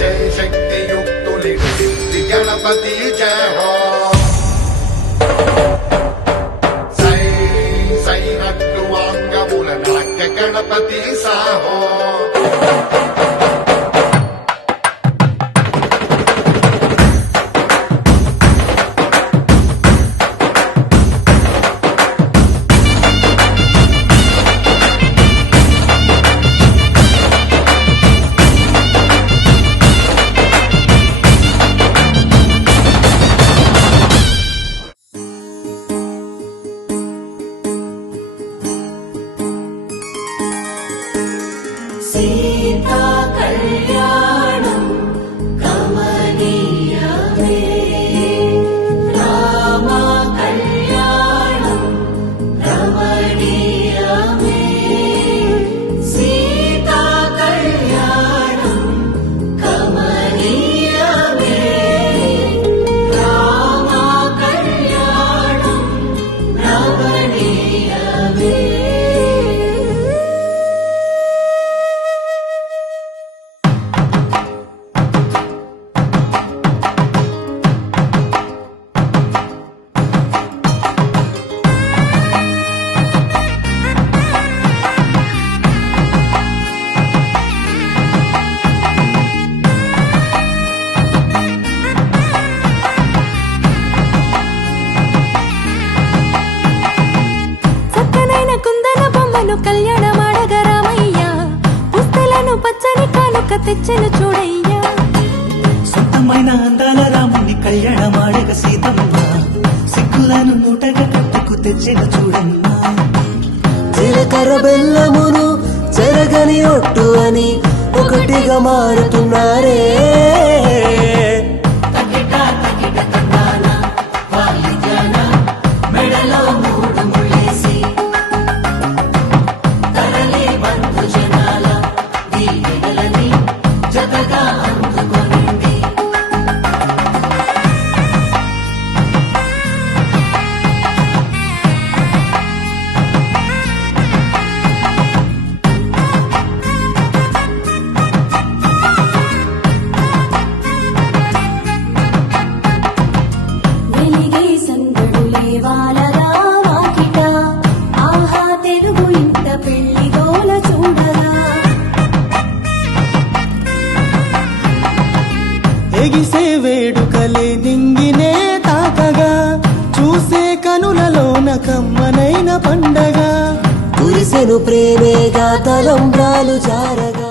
जय शक्ति युक्तुलि सिद्धि गणपति जय हो सै नट्टुवांगमुल नाट्य गणपति साहो सीता कल्याणं कमनीयमे रामा कल्याणं रमणीयमे सीता कल्याणं कमनीयमे रामा कल्याणं रमणीयमे కళ్యాణ మాడగరామయ్య పుస్తలను పచ్చని కానుక తెచ్చను చూడయ్యా సొంతమైన అందాల రాముని కళ్యాణ మాడగ సీతమ్మ సిగ్గులను మూటగా కట్టుకు తెచ్చిన చూడమ్మా జీలకర్ర బెల్లమును చెరగని ఒట్టు అని ఒకటిగా మారుతున్నారే ఎగిసే వేడుకలే నింగినే తాకగా చూసే కనులలోన కమ్మనైన పండగ కురిసెను ప్రేమేగా తలంబ్రాలు జారగా